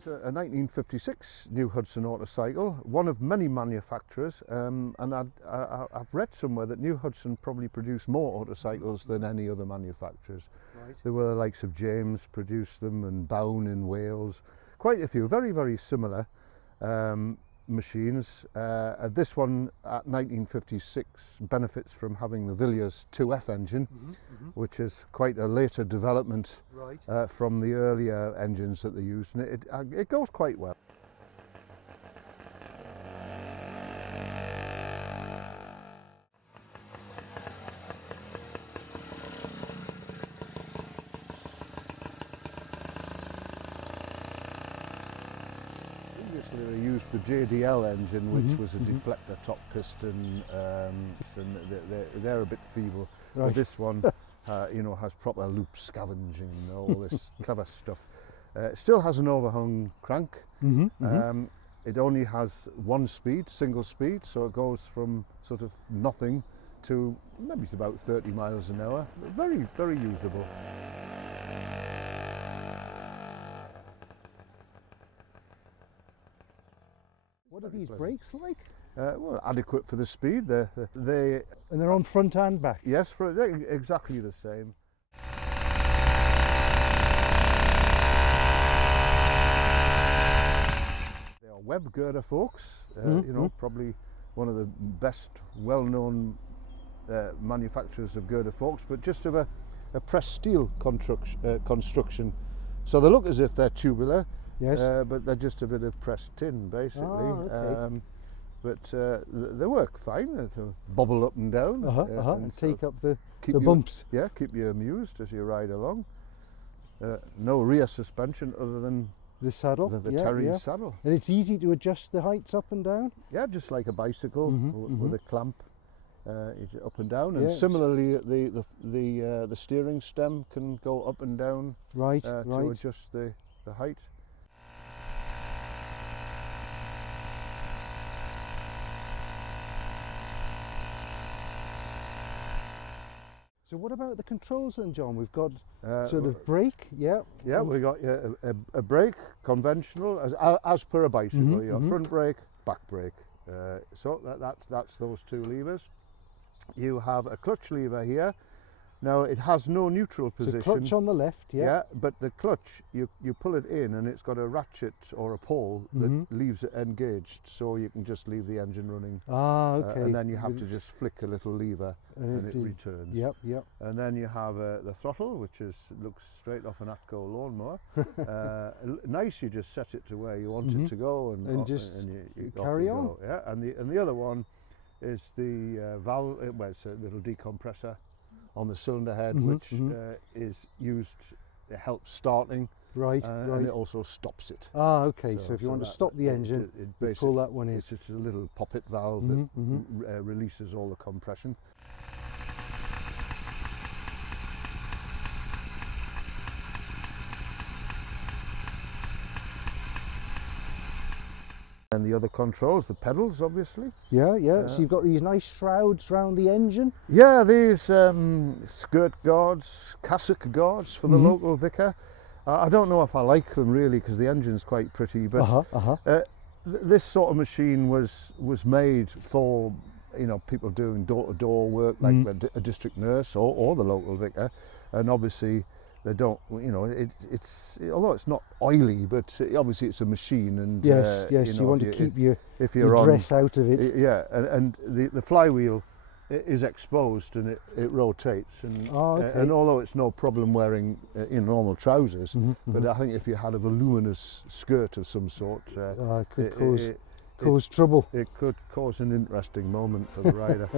It's a 1956 New Hudson Autocycle, one of many manufacturers, and I've read somewhere that New Hudson probably produced more autocycles than any other manufacturers. Right. There were the likes of James produced them, and Bown in Wales, quite a few, very, very similar machines. This one at 1956 benefits from having the Villiers 2F engine, which is quite a later development Right. from the earlier engines that they used, and it goes quite well. Previously they used the JDL engine, which was a deflector top piston, and they're a bit feeble. Right. But this one, you know, has proper loop scavenging and all this clever stuff. It still has an overhung crank. It only has one speed, single speed, so it goes from sort of nothing to maybe it's about 30 miles an hour. Very, very usable. What are these brakes like? Well, adequate for the speed. They And they're on front and back? yes, they're exactly the same. They are web girder forks. You know, probably one of the best well-known manufacturers of girder forks, but just of a pressed steel construction. So they look as if they're tubular. Yes. But they're just a bit of pressed tin, basically. Okay. But they work fine. They bobble up and down. And take up the keep you, bumps. Yeah, keep you amused as you ride along. No rear suspension other than The saddle. the Terry saddle. And it's easy to adjust the heights up and down? Yeah, just like a bicycle with a clamp. Up and down, and Yes. similarly the steering stem can go up and down Right, to right. adjust the height. So what about the controls then, John? We've got sort of brake, yeah. Yeah, we got a brake, conventional, as per a bicycle. You got front brake, back brake. So that's those two levers. You have a clutch lever here. Now it has no neutral position. So clutch on the left, yeah. Yeah, but the clutch, you pull it in and it's got a ratchet or a pole that leaves it engaged, so you can just leave the engine running. Ah, okay. And then you have to just flick a little lever and it returns. Yep, yep. And then you have the throttle, which looks straight off an Atco lawnmower. Nice, you just set it to where you want it to go, and you carry on. go. Yeah, and the other one is the valve. Well, it's a little decompressor on the cylinder head, which is used. It helps starting. Right, And it also stops it. Ah, okay. So if you want to stop the engine, you pull that one in. It's just a little poppet valve that releases all the compression. And the other controls, the pedals, obviously. Yeah, yeah. So you've got these nice shrouds round the engine. Yeah, these skirt guards, cassock guards for the local vicar. I don't know if I like them really, because the engine's quite pretty, but this sort of machine was made for, you know, people doing door-to-door work, like a district nurse or the local vicar, and obviously they don't, you know, although it's not oily, but obviously it's a machine, and yes, you want to keep your dress out of it. Yeah, and the flywheel is exposed and it rotates, and and although it's no problem wearing in normal trousers, but I think if you had a voluminous skirt of some sort, it could cause trouble. It could cause an interesting moment for the rider.